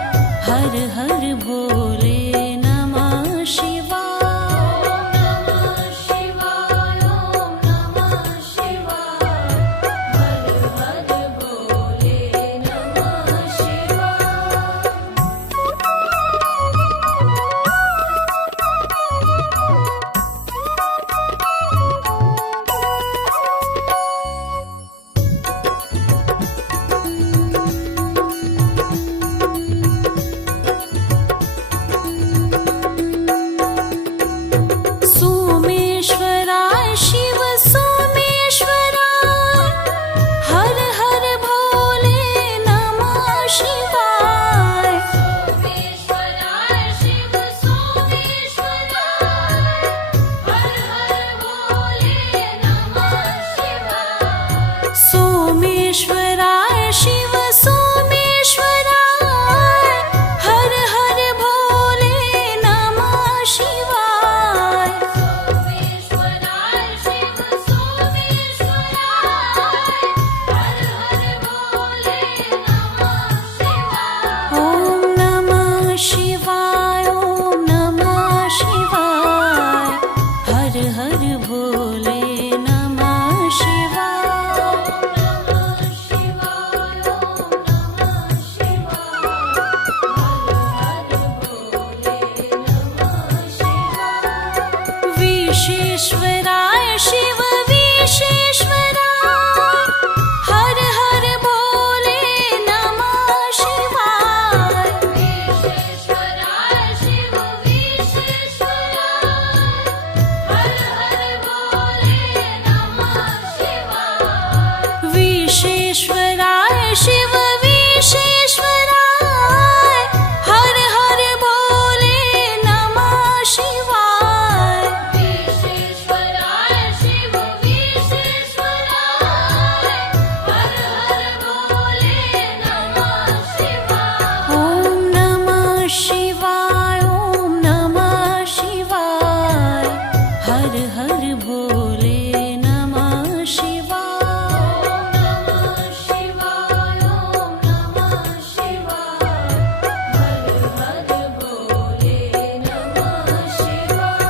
हर विश्वेश्वराय शिव विश्वेश्वराय हर हर बोले नमः शिवाय। विश्वेश्वराय शिव विश्वेश्वराय हर हर बोले नमः शिवाय। विश्वेश्वराय शिव विश्वेश्वराय हर हर बोले नमः शिवाय। विश्वेश्वराय शिव विश्वेश्वराय हर हर बोले नमः शिवाय। ओम नमः शिवाय ओम नमः शिवाय हर हर बोले नमः शिवाय। ओम नमः शिवाय ओम नमः शिवाय हर हर बोले नमः शिवाय।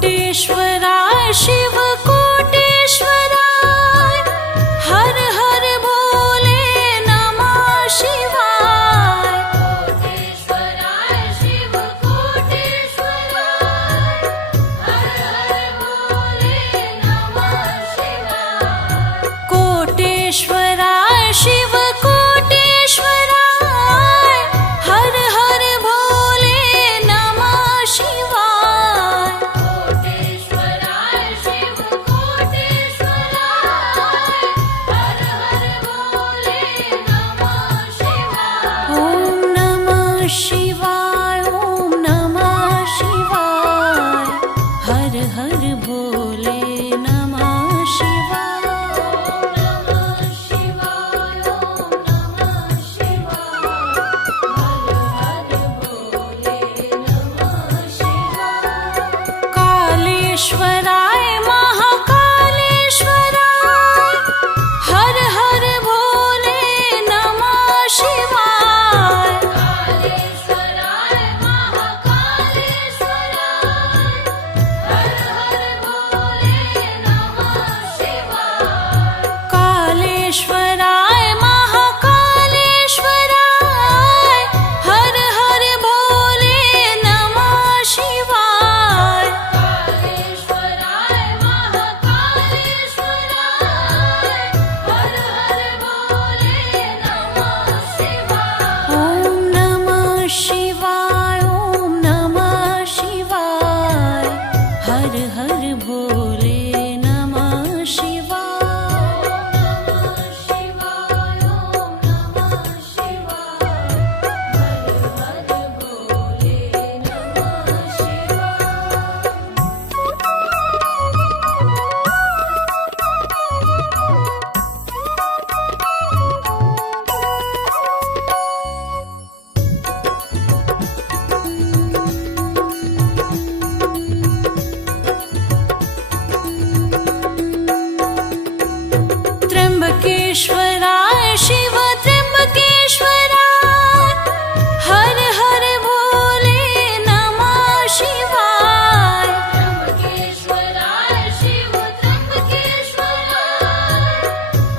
कोटेश्वराय शिव कोटेश्वराय हर हर बोले नमः शिवाय। कोटेश्वराय शिव कोटेश्वराय हर हर बोले नमः शिवाय। कोटेश्वराय शिव कोटेश्वराय हर हर बोले नमः शिवाय। कोटेश्वराय शिव कोटेश्वराय हर हर बोले नमः शिवाय। ओम नमः शिवाय ओम नमः शिवाय हर हर बोले नमः शिवाय। ओम नमः शिवाय ओम नमः शिवाय हर हर बोले नमः शिवाय। कालेश्वराय महाकालेश्वराय हर हर बोले नमः शिवाय। कालेश्वराय महाकालेश्वराय हर हर बोले नमः शिवाय। कालेश्वराय महाकालेश्वराय हर हर बोले नमः शिवाय। कालेश्वराय महाकालेश्वराय हर हर बोले नमः शिवाय। ओम नमः शिवाय ओम नमः शिवाय हर हर बोले नमः शिवाय। ओम नमः शिवाय ओम नमः शिवाय हर हर बोले नमः शिवाय। त्र्यंबकेश्वराय शिव त्र्यंबकेश्वराय हर हर बोले नमः शिवाय। त्र्यंबकेश्वराय शिव त्र्यंबकेश्वराय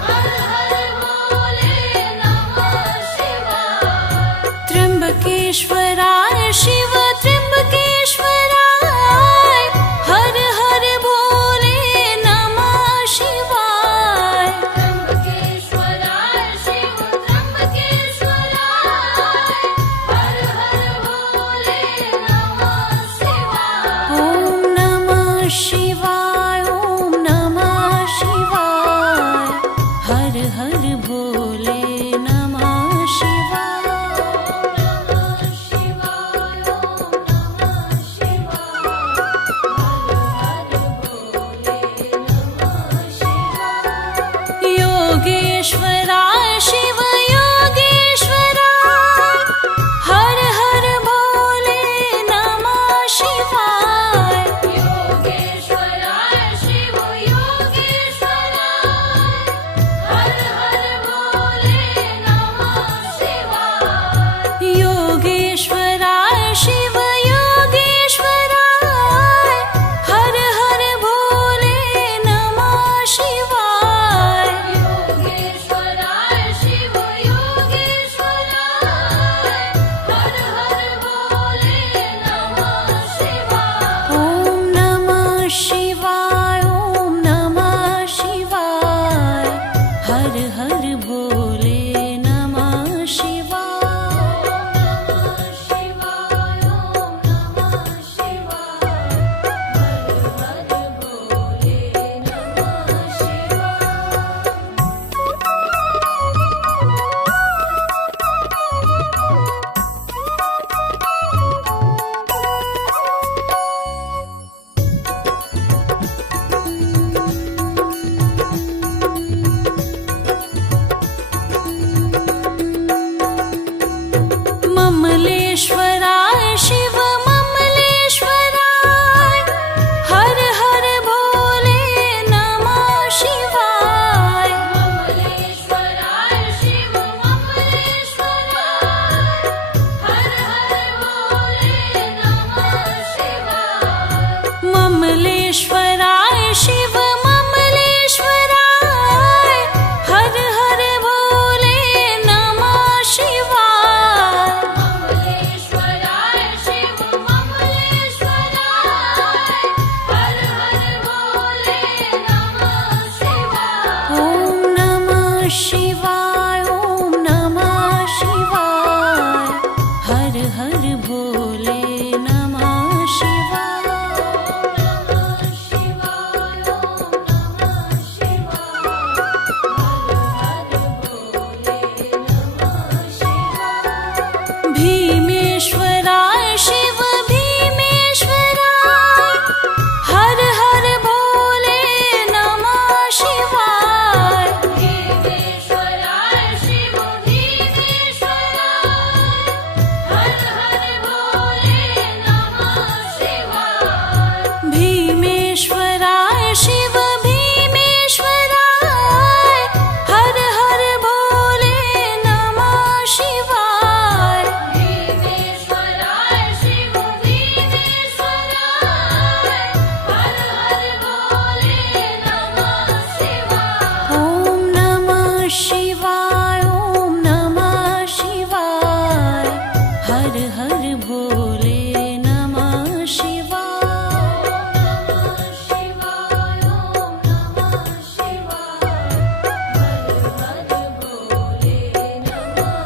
हर हर बोले नमः शिवाय। त्र्यंबकेश्वराय शिव त्र्यंबकेश्वराय हर हर बोले नमः शिवाय। त्र्यंबकेश्वराय शिव त्र्यंबकेश्वराय हर हर बोले नमः शिवाय। ओम नमः शिवाय ओम नमः शिवाय हर हर बोले नमः शिवाय। ओम नमः शिवाय ओम नमः शिवाय हर हर बोले नमः शिवाय। योगेश्वराय शिव योगेश्वराय हर हर बोले नमः शिवाय। योगेश्वराय ममलेश्वराय शिव ममलेश्वराय हर हर भोले नमः शिवाय ममलेश्वराय शिव ममलेश्वराय हर हर भोले नमः शिवाय ममलेश्वराय शिव ममलेश्वराय हर हर भोले नमः शिवाय ममलेश्वराय शिव ममलेश्वराय हर हर भोले नमः शिवाय ओम नमः शिवाय ओम नमः शिवाय हर हर भोले नमः शिवाय नमः शिवाय ओम नमः शिवाय हर हर भोले नमः शिवाय भीमेश्वराय शिव भीमेश्वराय हर हर भोले नमः शिवाय भीमेश्वराय शिव भीमेश्वराय हर हर भोले नमः शिवाय भीमेश्वराय शिव भीमेश्वराय हर हर भोले नमः शिवाय भीमेश्वराय शिव भीमेश्वराय हर हर भोले नमः शिवाय ओम नमः शिवाय ओम नमः शिवाय हर हर भोले नमः शिवाय नमः शिवाय ओम नमः शिवाय हर हर भोले नमः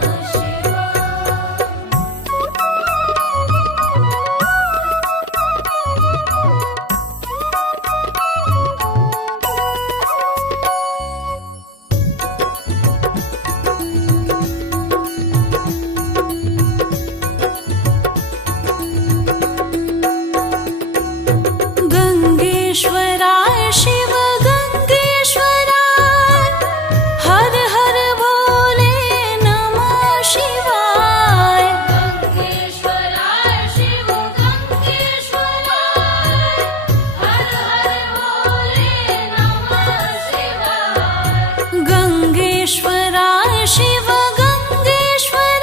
गंगेश्वराय शिव गंगेश्वराय हर हर भोले नमः शिवाय गंगेश्वराय शिव गंगेश्वराय हर हर भोले नमः शिवाय गंगेश्वराय शिव गंगेश्वराय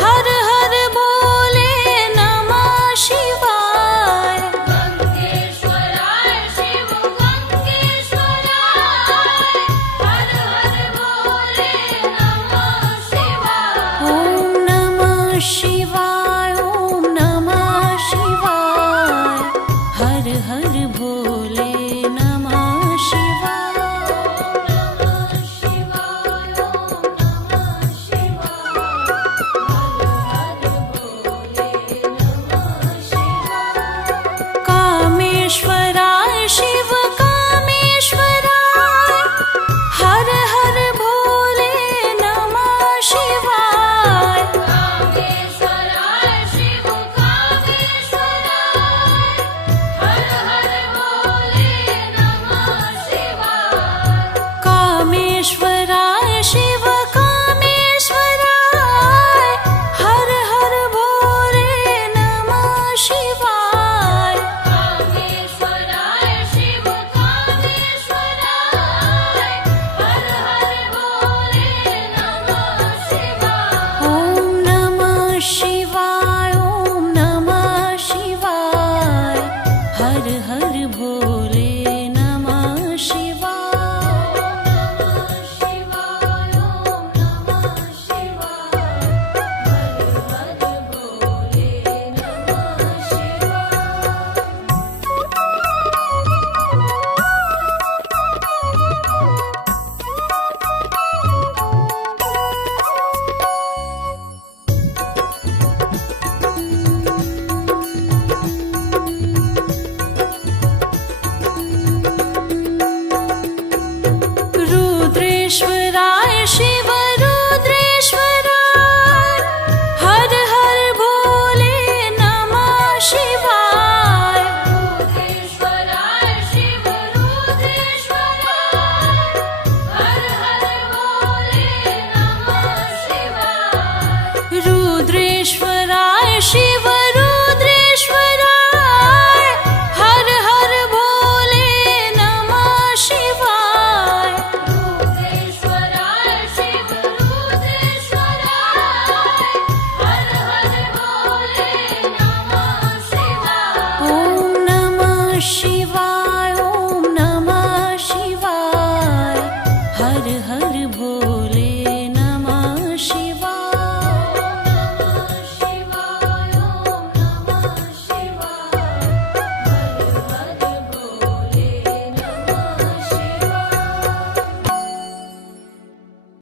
हर हर भोले नमः शिवाय गंगेश्वराय शिव गंगेश्वराय हर हर भोले नमः शिवाय ओम नमः शिवाय ओम नमः शिवाय हर हर भोले नमः शिवाय नमः शिवाय ओम नमः शिवाय हर हर भोले नमः शिवाय कामेश्वराय शिव कामेश्वराय हर हर भोले नमः शिवाय कामेश्वराय रुद्रेश्वराय शिव रुद्रेश्वराय हर हर भोले नमः शिवाय रुद्रेश्वराय शिव रुद्रेश्वराय हर हर भोले नमः शिवाय ओम नमः शिवाय